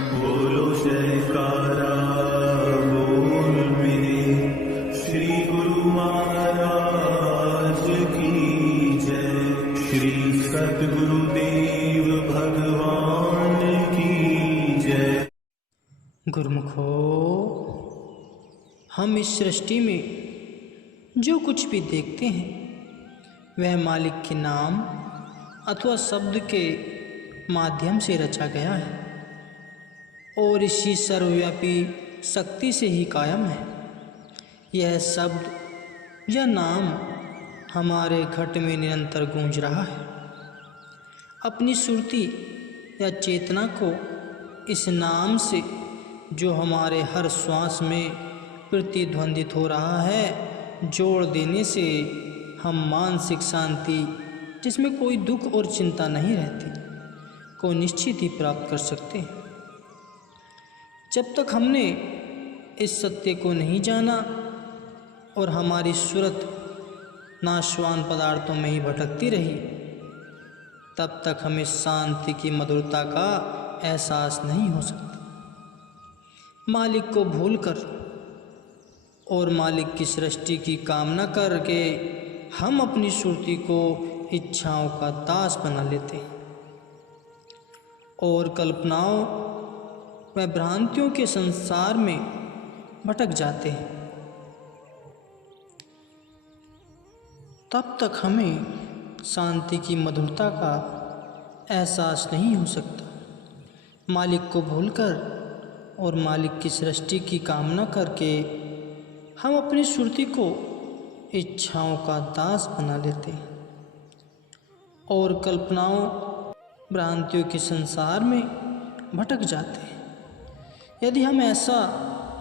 बोलो जयकारा बोल मेरे श्री गुरु महाराज की जय। श्री सद्गुरुदेव भगवान की जय। गुरुमुखो, हम इस सृष्टि में जो कुछ भी देखते हैं वह मालिक के नाम अथवा शब्द के माध्यम से रचा गया है और इसी सर्वव्यापी शक्ति से ही कायम है। यह शब्द या नाम हमारे घट में निरंतर गूंज रहा है। अपनी सुरती या चेतना को इस नाम से जो हमारे हर श्वास में प्रतिध्वनित हो रहा है जोड़ देने से हम मानसिक शांति, जिसमें कोई दुख और चिंता नहीं रहती, को निश्चित ही प्राप्त कर सकते हैं। जब तक हमने इस सत्य को नहीं जाना और हमारी सूरत नाशवान पदार्थों में ही भटकती रही, तब तक हमें शांति की मधुरता का एहसास नहीं हो सकता। मालिक को भूलकर और मालिक की सृष्टि की कामना करके हम अपनी सुरती को इच्छाओं का दास बना लेते हैं और कल्पनाओं व भ्रांतियों के संसार में भटक जाते हैं। तब तक हमें शांति की मधुरता का एहसास नहीं हो सकता। मालिक को भूलकर और मालिक की सृष्टि की कामना करके हम अपनी सुरती को इच्छाओं का दास बना लेते हैं और कल्पनाओं भ्रांतियों के संसार में भटक जाते हैं। यदि हम ऐसा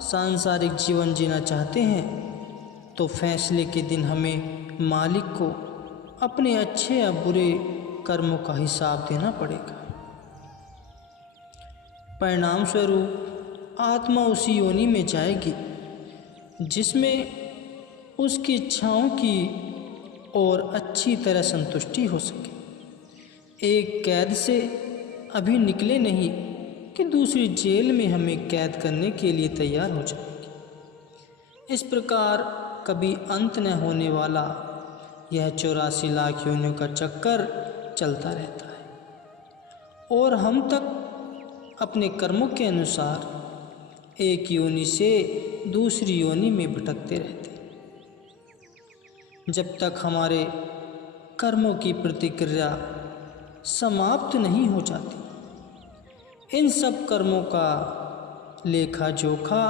सांसारिक जीवन जीना चाहते हैं तो फैसले के दिन हमें मालिक को अपने अच्छे या बुरे कर्मों का हिसाब देना पड़ेगा। परिणाम स्वरूप आत्मा उसी योनि में जाएगी जिसमें उसकी इच्छाओं की और अच्छी तरह संतुष्टि हो सके। एक कैद से अभी निकले नहीं कि दूसरी जेल में हमें कैद करने के लिए तैयार हो जाएगी। इस प्रकार कभी अंत न होने वाला यह 84 लाख योनियों का चक्कर चलता रहता है और हम तक अपने कर्मों के अनुसार एक योनि से दूसरी योनि में भटकते रहते हैं। जब तक हमारे कर्मों की प्रतिक्रिया समाप्त नहीं हो जाती, इन सब कर्मों का लेखा जोखा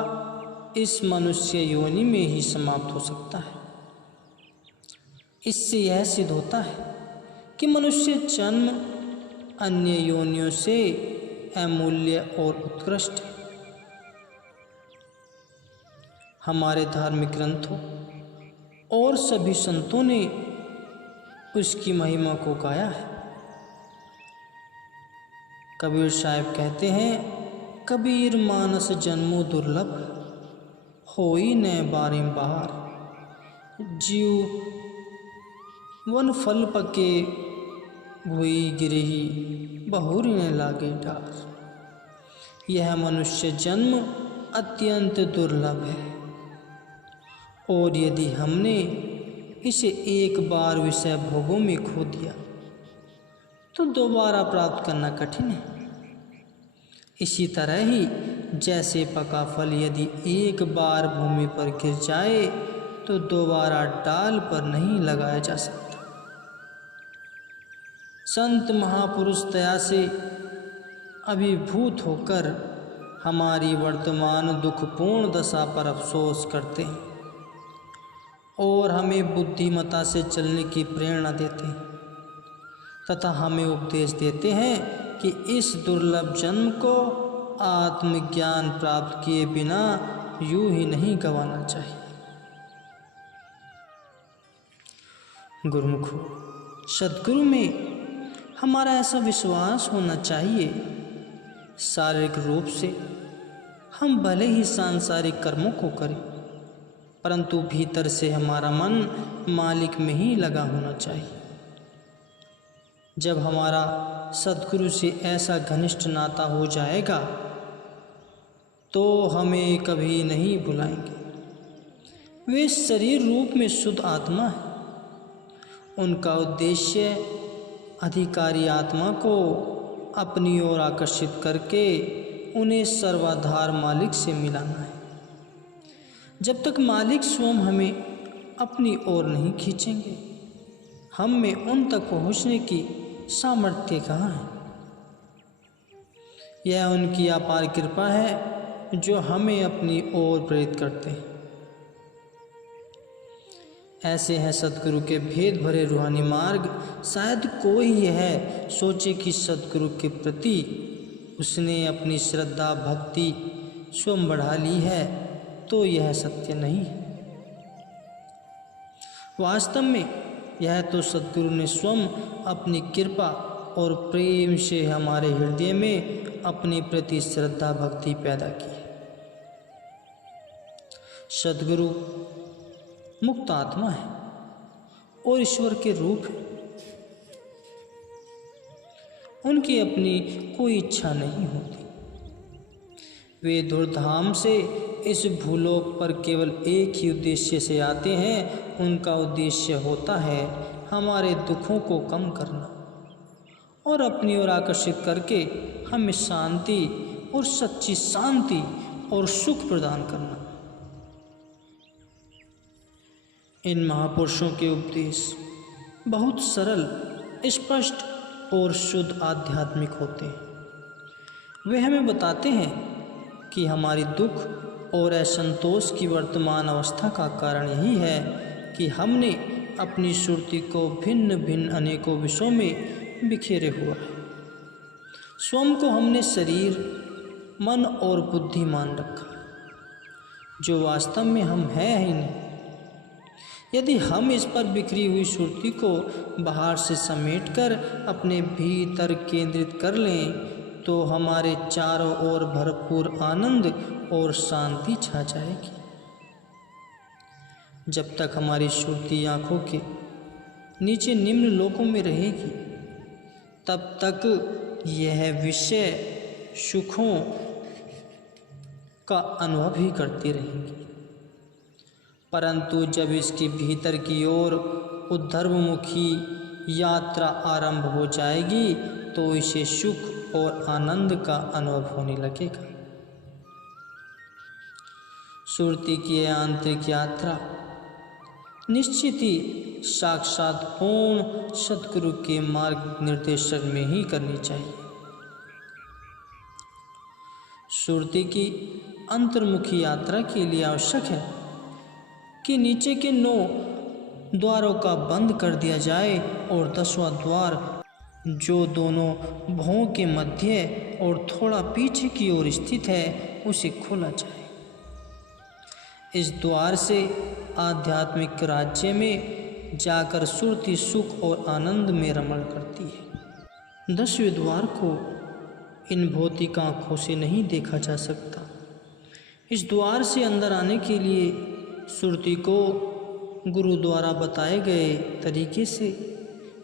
इस मनुष्य योनि में ही समाप्त हो सकता है। इससे यह सिद्ध होता है कि मनुष्य जन्म अन्य योनियों से अमूल्य और उत्कृष्ट है। हमारे धार्मिक ग्रंथों और सभी संतों ने उसकी महिमा को गाया है। कबीर साहब कहते हैं, कबीर मानस जन्मो दुर्लभ, होई न बारंबार, जीव वन फल पके, भुई गिरही, बहुरी न लागे डार। यह मनुष्य जन्म अत्यंत दुर्लभ है और यदि हमने इसे एक बार विषय भोगों में खो दिया तो दोबारा प्राप्त करना कठिन है। इसी तरह ही जैसे पका फल यदि एक बार भूमि पर गिर जाए तो दोबारा डाल पर नहीं लगाया जा सकता। संत महापुरुष दया से अभिभूत होकर हमारी वर्तमान दुखपूर्ण दशा पर अफसोस करते हैं और हमें बुद्धिमता से चलने की प्रेरणा देते हैं तथा हमें उपदेश देते हैं कि इस दुर्लभ जन्म को आत्मज्ञान प्राप्त किए बिना यूं ही नहीं गंवाना चाहिए। गुरुमुखो, सद्गुरु में हमारा ऐसा विश्वास होना चाहिए, शारीरिक रूप से हम भले ही सांसारिक कर्मों को करें, परंतु भीतर से हमारा मन मालिक में ही लगा होना चाहिए। जब हमारा सद्गुरु से ऐसा घनिष्ठ नाता हो जाएगा तो हमें कभी नहीं भुलाएंगे। वे शरीर रूप में शुद्ध आत्मा है। उनका उद्देश्य अधिकारी आत्मा को अपनी ओर आकर्षित करके उन्हें सर्वाधार मालिक से मिलाना है। जब तक मालिक स्वयं हमें अपनी ओर नहीं खींचेंगे, हम में उन तक पहुँचने की सामर्थ्य कहाँ है। यह उनकी अपार कृपा है जो हमें अपनी ओर प्रेरित करते हैं। ऐसे हैं सद्गुरु के भेद भरे रूहानी मार्ग। शायद कोई यह सोचे कि सद्गुरु के प्रति उसने अपनी श्रद्धा भक्ति स्वयं बढ़ा ली है, तो यह सत्य नहीं है। वास्तव में यह तो सद्गुरु ने स्वयं अपनी कृपा और प्रेम से हमारे हृदय में अपने प्रति श्रद्धा भक्ति पैदा की है। सद्गुरु मुक्त आत्मा है और ईश्वर के रूप है। उनकी अपनी कोई इच्छा नहीं होती। वे धूर्धाम से इस भूलोक पर केवल एक ही उद्देश्य से आते हैं। उनका उद्देश्य होता है हमारे दुखों को कम करना और अपनी ओर आकर्षित करके हमें शांति और सच्ची शांति और सुख प्रदान करना। इन महापुरुषों के उपदेश बहुत सरल, स्पष्ट और शुद्ध आध्यात्मिक होते हैं। वे हमें बताते हैं कि हमारी दुख और असंतोष की वर्तमान अवस्था का कारण यही है कि हमने अपनी सुरती को भिन्न भिन्न अनेकों विषयों में बिखेरे हुआ है। स्वयं को हमने शरीर, मन और बुद्धि मान रखा है, जो वास्तव में हम हैं ही नहीं। यदि हम इस पर बिखरी हुई सुरती को बाहर से समेटकर अपने भीतर केंद्रित कर लें, तो हमारे चारों ओर भरपूर आनंद और शांति छा जाएगी। जब तक हमारी सुरती आँखों के नीचे निम्न लोकों में रहेगी, तब तक यह विषय सुखों का अनुभव ही करती रहेंगी। परंतु जब इसके भीतर की ओर ऊर्ध्वमुखी यात्रा आरंभ हो जाएगी, तो इसे सुख और आनंद का अनुभव होने लगेगा। सुरती की आंतरिक यात्रा निश्चित ही साक्षात पूर्ण सद्गुरु के मार्ग निर्देशन में ही करनी चाहिए। सुरती की अंतर्मुखी यात्रा के लिए आवश्यक है कि नीचे के 9 द्वारों का बंद कर दिया जाए और 10वां द्वार, जो दोनों भौं के मध्य और थोड़ा पीछे की ओर स्थित है, उसे खोला जाए। इस द्वार से आध्यात्मिक राज्य में जाकर सुरती सुख और आनंद में रमण करती है। 10वें द्वार को इन भौतिक आँखों से नहीं देखा जा सकता। इस द्वार से अंदर आने के लिए सुरती को गुरु द्वारा बताए गए तरीके से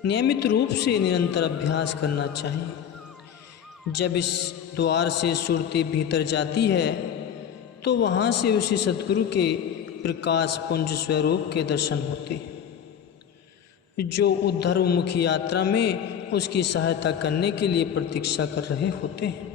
नियमित रूप से निरंतर अभ्यास करना चाहिए। जब इस द्वार से सुरती भीतर जाती है, तो वहाँ से उसी सद्गुरु के प्रकाश पुंज स्वरूप के दर्शन होते हैं, जो ऊर्ध्वमुखी यात्रा में उसकी सहायता करने के लिए प्रतीक्षा कर रहे होते हैं।